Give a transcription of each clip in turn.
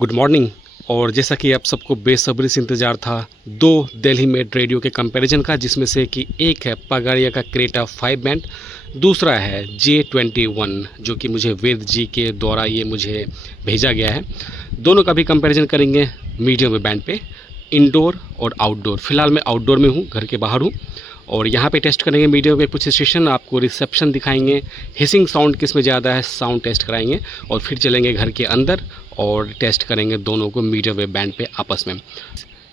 Good morning. और जैसा कि आप सबको बेसब्री से इंतज़ार था दो दिल्ली मेड रेडियो के कंपैरिजन का, जिसमें से कि एक है पगाड़िया का क्रेटा 5 बैंड, दूसरा है J21 जो कि मुझे वेद जी के द्वारा ये मुझे भेजा गया है। दोनों का भी कंपैरिजन करेंगे मीडियम वेव बैंड पे, इंडोर और आउटडोर। फ़िलहाल मैं आउटडोर में हूँ, घर के बाहर हूँ, और यहाँ पे टेस्ट करेंगे मीडियम पे कुछ स्टेशन, आपको रिसेप्शन दिखाएंगे, हिसिंग साउंड किस में ज़्यादा है साउंड टेस्ट कराएंगे, और फिर चलेंगे घर के अंदर और टेस्ट करेंगे दोनों को मीडियम वेव बैंड पे आपस में।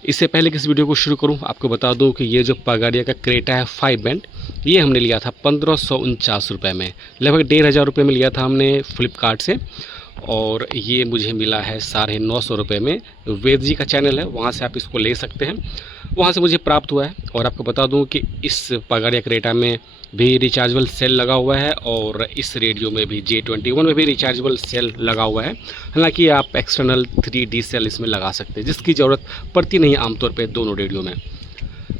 इससे पहले कि इस वीडियो को शुरू करूं, आपको बता दूं कि ये जो पगाड़िया का क्रेटा है 5 बैंड, ये हमने लिया था 1549 रुपये में, लगभग 1500 रुपये में लिया था हमने फ्लिपकार्ट से, और ये मुझे मिला है 950 रुपये में। वेद जी का चैनल है, वहाँ से आप इसको ले सकते हैं, वहाँ से मुझे प्राप्त हुआ है। और आपको बता दूं कि इस पगाड़िया क्रेटा में भी रिचार्जेबल सेल लगा हुआ है, और इस रेडियो में भी J21 में भी रिचार्जेबल सेल लगा हुआ है। हालांकि आप एक्सटर्नल 3D सेल इसमें लगा सकते हैं, जिसकी ज़रूरत पड़ती नहीं आमतौर पे दोनों रेडियो में।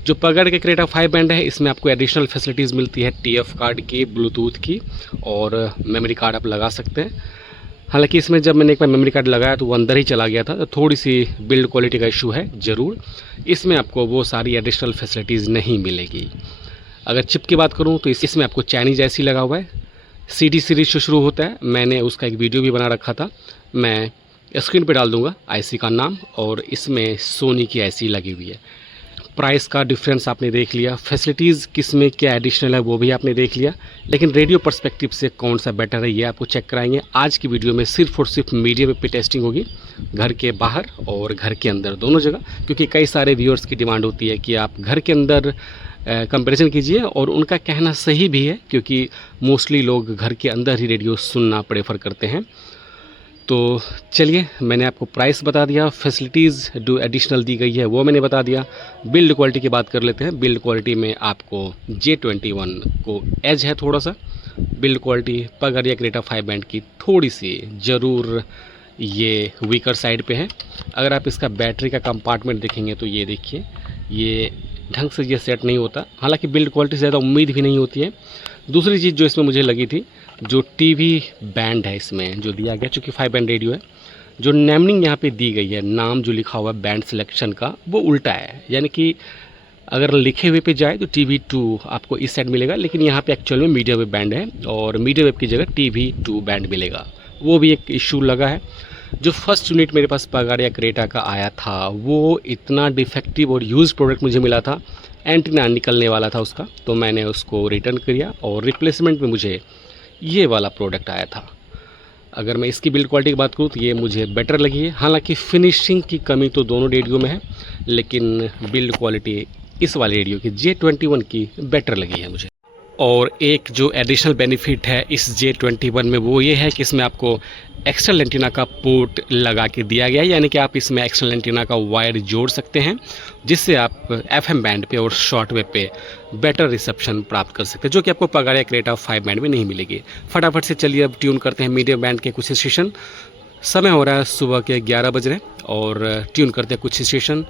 जो पगाड़ के क्रेटा 5 बैंड है, इसमें आपको एडिशनल फैसिलिटीज़ मिलती है TF कार्ड की, ब्लूटूथ की, और मेमोरी कार्ड आप लगा सकते हैं। हालांकि इसमें जब मैंने एक बार मेमोरी कार्ड लगाया तो वो अंदर ही चला गया था, तो थोड़ी सी बिल्ड क्वालिटी का इशू है ज़रूर। इसमें आपको वो सारी एडिशनल फैसिलिटीज़ नहीं मिलेगी। अगर चिप की बात करूं तो इसमें आपको चाइनीज़ IC लगा हुआ है, CD सीरीज से शुरू होता है। मैंने उसका एक वीडियो भी बना रखा था, मैं स्क्रीन पे डाल दूंगा IC का नाम, और इसमें सोनी की IC लगी हुई है। प्राइस का डिफरेंस आपने देख लिया, फैसिलिटीज़ किस में क्या एडिशनल है वो भी आपने देख लिया, लेकिन रेडियो पर्सपेक्टिव से कौन सा बेटर है ये आपको चेक कराएंगे। आज की वीडियो में सिर्फ और सिर्फ मीडियम पे टेस्टिंग होगी, घर के बाहर और घर के अंदर दोनों जगह, क्योंकि कई सारे व्यूअर्स की डिमांड होती है कि आप घर के अंदर कंपैरिजन कीजिए, और उनका कहना सही भी है, क्योंकि मोस्टली लोग घर के अंदर ही रेडियो सुनना प्रेफर करते हैं। तो चलिए, मैंने आपको प्राइस बता दिया, फैसिलिटीज़ जो एडिशनल दी गई है वो मैंने बता दिया। बिल्ड क्वालिटी की बात कर लेते हैं। बिल्ड क्वालिटी में आपको J21 को एज है थोड़ा सा। बिल्ड क्वालिटी पगाड़िया क्रेटा 5 बैंड की थोड़ी सी ज़रूर ये वीकर साइड पे है। अगर आप इसका बैटरी का कंपार्टमेंट देखेंगे तो ये देखिए, ये ढंग से ये सेट नहीं होता। हालांकि बिल्ड क्वालिटी से ज़्यादा उम्मीद भी नहीं होती है। दूसरी चीज़ जो इसमें मुझे लगी थी, जो TV बैंड है इसमें जो दिया गया, चूँकि 5 बैंड रेडियो है, जो नेमनिंग यहाँ पे दी गई है, नाम जो लिखा हुआ है बैंड सिलेक्शन का, वो उल्टा है। यानी कि अगर लिखे हुए पे जाए तो TV2 आपको इस साइड मिलेगा, लेकिन यहाँ पे एक्चुअल में मीडियम वेव बैंड है, और मीडियम वेव की जगह TV2 बैंड मिलेगा। वो भी एक इशू लगा है। जो फर्स्ट यूनिट मेरे पास पगाड़िया क्रेटा का आया था, वो इतना डिफेक्टिव और यूज़ प्रोडक्ट मुझे मिला था, एंटीना निकलने वाला था उसका, तो मैंने उसको रिटर्न किया, और रिप्लेसमेंट में मुझे ये वाला प्रोडक्ट आया था। अगर मैं इसकी बिल्ड क्वालिटी की बात करूँ तो ये मुझे बेटर लगी है। हालांकि फिनिशिंग की कमी तो दोनों रेडियो में है, लेकिन बिल्ड क्वालिटी इस वाले रेडियो की J21 की बेटर लगी है मुझे। और एक जो एडिशनल बेनिफिट है इस J21 में, वो ये है कि इसमें आपको एक्सटर्नल एंटीना का पोर्ट लगा के दिया गया है, यानी कि आप इसमें एक्सटर्नल एंटीना का वायर जोड़ सकते हैं, जिससे आप FM बैंड पे और शॉर्ट वेव पे बेटर रिसेप्शन प्राप्त कर सकते हैं, जो कि आपको पगाड़िया क्रेटा 5 बैंड में नहीं मिलेगी। फटाफट से चलिए अब ट्यून करते हैं मीडियम बैंड के कुछ स्टेशन। समय हो रहा है सुबह के 11 बज रहे, और ट्यून करते हैं कुछ स्टेशन,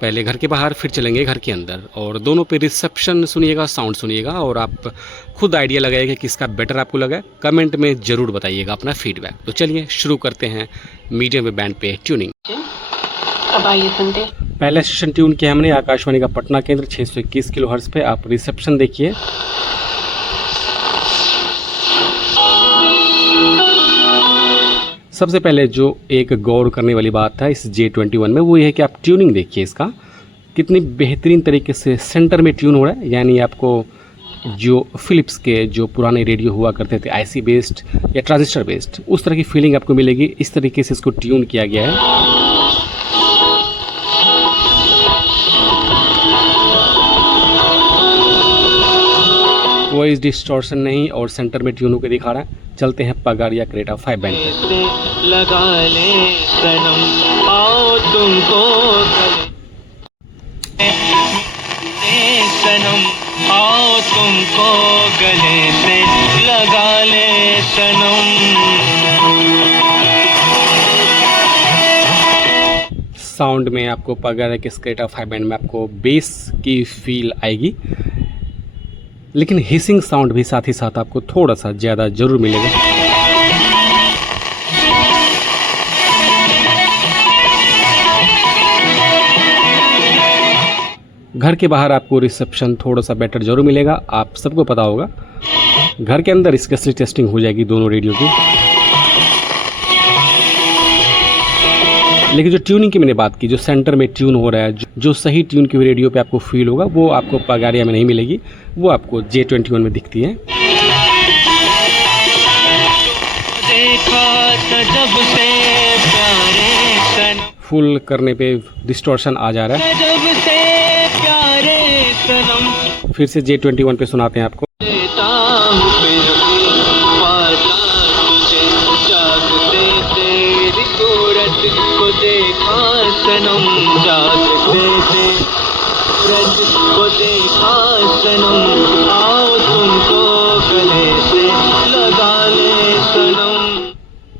पहले घर के बाहर फिर चलेंगे घर के अंदर, और दोनों पे रिसेप्शन सुनिएगा, साउंड सुनिएगा, और आप खुद आइडिया लगाइएगा कि किसका बेटर आपको लगा। कमेंट में ज़रूर बताइएगा अपना फीडबैक। तो चलिए शुरू करते हैं मीडियम वेव बैंड पे ट्यूनिंग। अब आइए सुनते हैं। पहला स्टेशन ट्यून किया हमने आकाशवाणी का पटना केंद्र 621 किलोहर्ट्ज़ पे। आप रिसेप्शन देखिए, सबसे पहले जो एक गौर करने वाली बात है इस J21 में, वो ये है कि आप ट्यूनिंग देखिए इसका कितनी बेहतरीन तरीके से सेंटर में ट्यून हो रहा है। यानी आपको जो फिलिप्स के जो पुराने रेडियो हुआ करते थे IC बेस्ड या ट्रांजिस्टर बेस्ड, उस तरह की फीलिंग आपको मिलेगी। इस तरीके से इसको ट्यून किया गया है। कोई डिस्टॉर्शन नहीं, और सेंटर में ट्यून होकर दिखा रहा है। चलते हैं पगाड़िया क्रेटा 5 बैंड पे। लगा ले सनम आओ तुमको गले सनम आओ तुमको गले से लगा ले सनम। साउंड में आपको पगाड़िया के क्रेटा 5 बैंड में आपको बेस की फील आएगी, लेकिन हिसिंग साउंड भी साथ ही साथ आपको थोड़ा सा ज़्यादा ज़रूर मिलेगा। घर के बाहर आपको रिसेप्शन थोड़ा सा बेटर जरूर मिलेगा, आप सबको पता होगा। घर के अंदर इसकी असली टेस्टिंग हो जाएगी दोनों रेडियो की। लेकिन जो ट्यूनिंग की मैंने बात की, जो सेंटर में ट्यून हो रहा है, जो सही ट्यून की रेडियो पे आपको फील होगा, वो आपको पगारिया में नहीं मिलेगी, वो आपको J21 में दिखती है। जब से प्यारे सनम, फुल करने पे डिस्टॉर्शन आ जा रहा है। जब से प्यारे सनम, फिर से J21 पे सुनाते हैं आपको। देता हूँ फिर भी पाता तुझे, जागते तेरी सूरत को देखा सनम, जागते तेरी सूरत को देखा सनम, आओ तुमको गले से लगा ले सनम।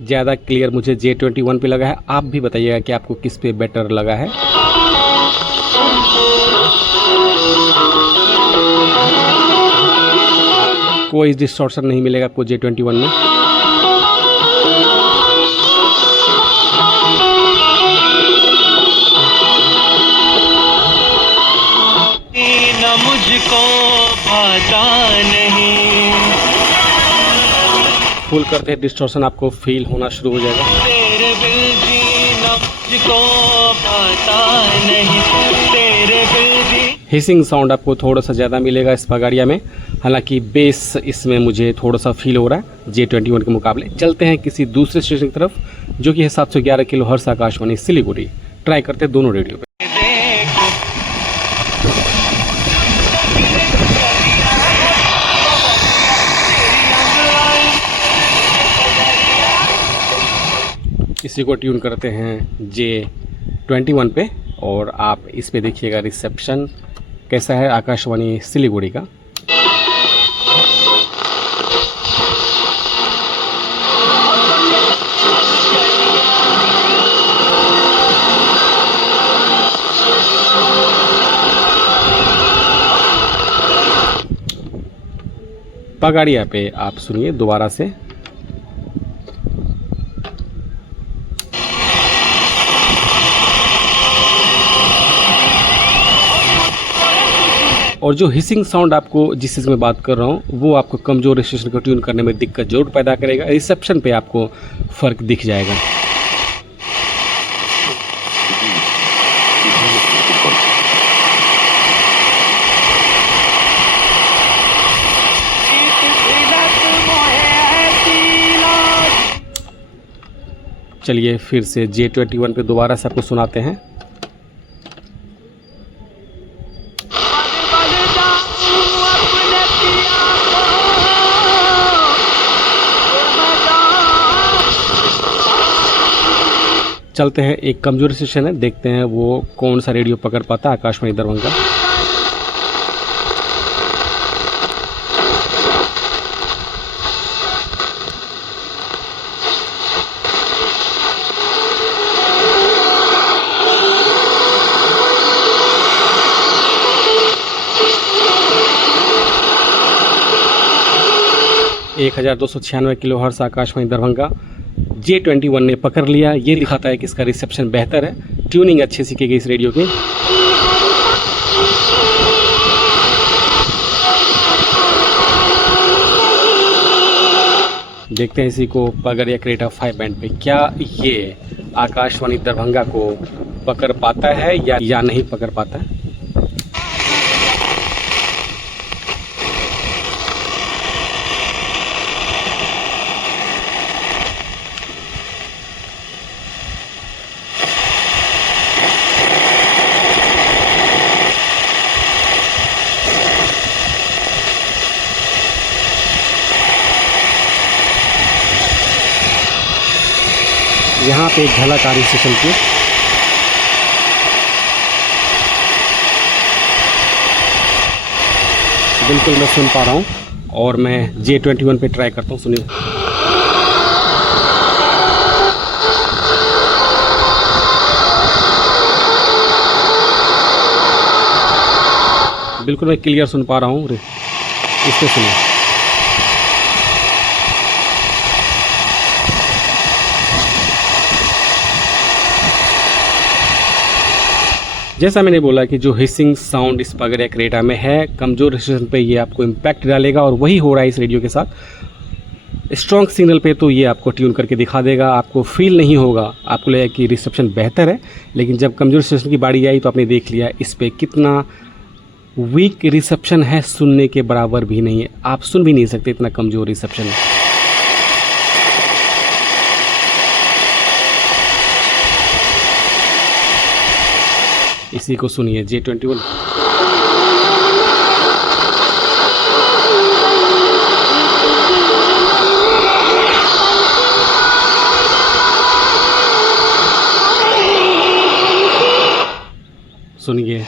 ज़्यादा क्लियर मुझे J21 पे लगा है, आप भी बताइएगा कि आपको किस पे बेटर लगा है। कोई डिस्टॉर्शन नहीं मिलेगा आपको J21 में। न मुझको भाता नहीं, फुल करते हैं डिस्टॉर्शन आपको फील होना शुरू हो जाएगा। तेरे बिल जीना मुझको भाता नहीं, तेरे बिल जी। हिसिंग साउंड आपको थोड़ा सा ज़्यादा मिलेगा इस पगाड़िया में, हालांकि बेस इसमें मुझे थोड़ा सा फील हो रहा है J21 के मुकाबले। चलते हैं किसी दूसरे स्टेशन की तरफ, जो कि है 711 किलोहर्ट्ज़ आकाशवाणी सिलीगुड़ी। ट्राई करते हैं दोनों रेडियो पे। इसी को ट्यून करते हैं J21 पे, और आप इस पे देखिएगा रिसेप्शन कैसा है आकाशवाणी सिलीगुड़ी का। पगाड़िया पे आप सुनिए दोबारा से। और जो हिसिंग साउंड आपको जिस चीज़ में बात कर रहा हूँ, वो आपको कमज़ोर स्टेशन को ट्यून करने में दिक्कत जरूर पैदा करेगा। रिसेप्शन पे आपको फ़र्क दिख जाएगा। चलिए फिर से J21 पे दोबारा से आपको सुनाते हैं। चलते हैं, एक कमजोर स्टेशन है, देखते हैं वो कौन सा रेडियो पकड़ पाता है। आकाशवाणी दरभंगा। एक 1296 किलोहर्ट्ज़ आकाशवाणी दरभंगा J21 ने पकड़ लिया। ये दिखाता है कि इसका रिसेप्शन बेहतर है, ट्यूनिंग अच्छे से की गई इस रेडियो की। देखते हैं इसी को पगड़िया क्रेटा 5 बैंड पे क्या ये आकाशवाणी दरभंगा को पकड़ पाता है या नहीं पकड़ पाता है। यहाँ पे एक झलक आ रही स्टेशन की। बिल्कुल मैं सुन पा रहा हूँ, और मैं J21 पे ट्राई करता हूँ। सुनिए, बिल्कुल मैं क्लियर सुन पा रहा हूँ। इस पे सुनिए, जैसा मैंने बोला कि जो हिसिंग साउंड इस पगड़िया क्रेटा में है, कमज़ोर रेजिस्टेंस पे ये आपको इम्पैक्ट डालेगा और वही हो रहा है इस रेडियो के साथ। स्ट्रॉन्ग सिग्नल पे तो ये आपको ट्यून करके दिखा देगा, आपको फील नहीं होगा, आपको लगेगा कि रिसेप्शन बेहतर है। लेकिन जब कमज़ोर रेजिस्टेंस की बारी आई तो आपने देख लिया इस पर कितना वीक रिसेप्शन है, सुनने के बराबर भी नहीं है, आप सुन भी नहीं सकते, इतना कमज़ोर रिसेप्शन है। इसी को सुनिए J21। सुनिए,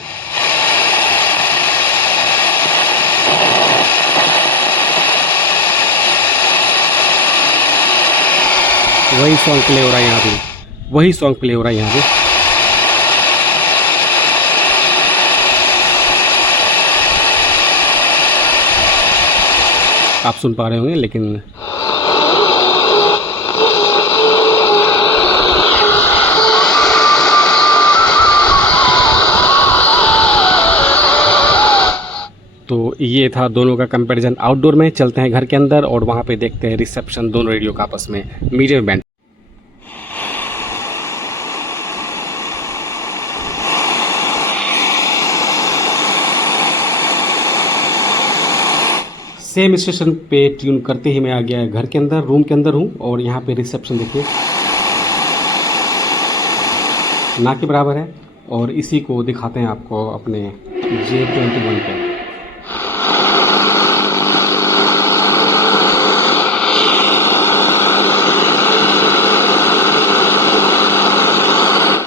वही सॉन्ग प्ले हो रहा है यहाँ पे, वही सॉन्ग प्ले हो रहा है यहाँ पे। आप सुन पा रहे होंगे, लेकिन तो ये था दोनों का कंपैरिजन आउटडोर में। चलते हैं घर के अंदर और वहाँ पे देखते हैं रिसेप्शन दोनों रेडियो का आपस में, मीडियम बैंड। सेम स्टेशन पे ट्यून करते ही मैं आ गया घर के अंदर, रूम के अंदर हूँ और यहाँ पे रिसेप्शन देखिए ना के बराबर है। और इसी को दिखाते हैं आपको अपने J21 पे।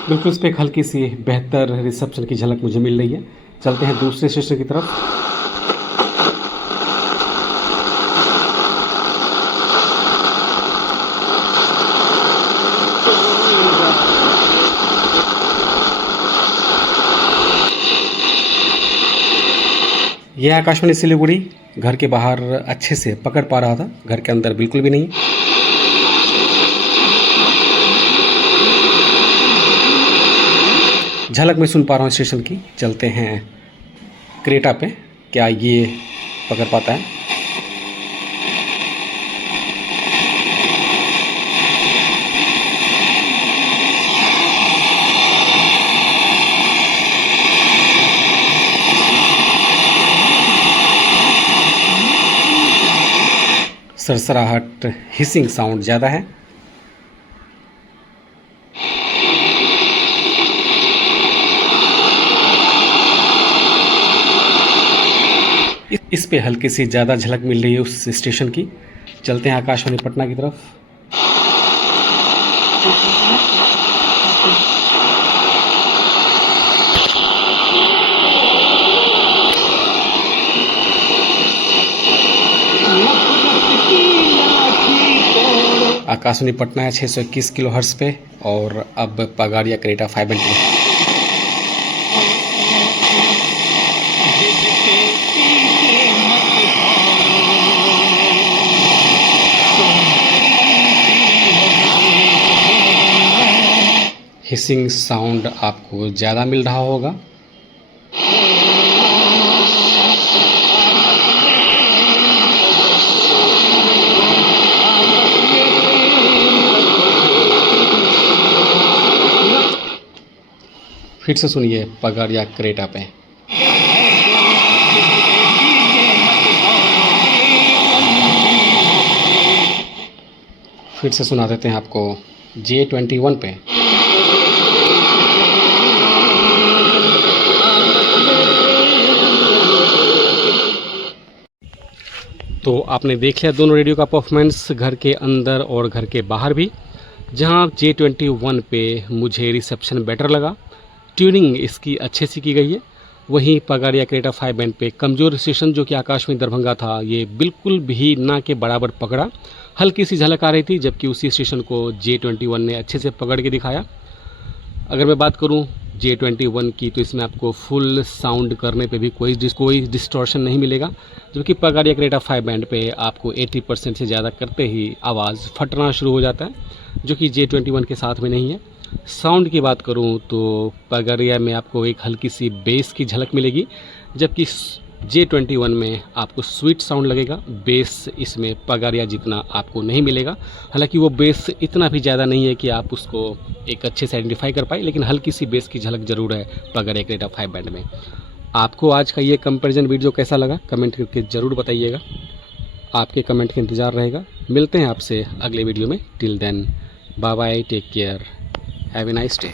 बिल्कुल इस पर हल्की सी बेहतर रिसेप्शन की झलक मुझे मिल रही है। चलते हैं दूसरे स्टेशन की तरफ। यह आकाशवाणी सिलीगुड़ी घर के बाहर अच्छे से पकड़ पा रहा था, घर के अंदर बिल्कुल भी नहीं। झलक में सुन पा रहा हूँ स्टेशन की। चलते हैं क्रेटा पे, क्या ये पकड़ पाता है। सरसराहट, हिसिंग साउंड ज़्यादा है। इस पे हल्की सी ज़्यादा झलक मिल रही है उस स्टेशन की। चलते हैं आकाशवाणी पटना की तरफ। आकाशवाणी पटना है 621 किलोहर्ट्ज़ पे और अब पगाड़िया क्रेटा 520। हिसिंग साउंड आपको ज़्यादा मिल रहा होगा। फिर से सुनिए पगाड़िया क्रेटा पे। फिर से सुना देते हैं आपको J21 पे। तो आपने देख लिया दोनों रेडियो का परफॉर्मेंस घर के अंदर और घर के बाहर भी। जहां J21 पे मुझे रिसेप्शन बेटर लगा, ट्यूनिंग इसकी अच्छे से की गई है, वहीं पगाड़िया क्रेटा 5 बैंड पे कमज़ोर स्टेशन जो कि आकाशवाणी दरभंगा था, ये बिल्कुल भी ना के बराबर पकड़ा, हल्की सी झलक आ रही थी, जबकि उसी स्टेशन को J21 ने अच्छे से पकड़ के दिखाया। अगर मैं बात करूं J21 की तो इसमें आपको फुल साउंड करने पे भी कोई डिस्टॉर्शन नहीं मिलेगा, जबकि पगाड़िया क्रेटा 5 बैंड पे आपको 80% से ज़्यादा करते ही आवाज़ फटना शुरू हो जाता है, जो कि J21 के साथ में नहीं है। साउंड की बात करूं तो पगारिया में आपको एक हल्की सी बेस की झलक मिलेगी, जबकि J21 में आपको स्वीट साउंड लगेगा। बेस इसमें पगारिया जितना आपको नहीं मिलेगा, हालांकि वो बेस इतना भी ज़्यादा नहीं है कि आप उसको एक अच्छे से आइडेंटिफाई कर पाए, लेकिन हल्की सी बेस की झलक ज़रूर है पगारिया क्रेटा 5 बैंड में। आपको आज का ये कंपैरिजन वीडियो कैसा लगा कमेंट करके ज़रूर बताइएगा, आपके कमेंट का इंतज़ार रहेगा। मिलते हैं आपसे अगले वीडियो में। Till then bye bye, take care, have a nice day.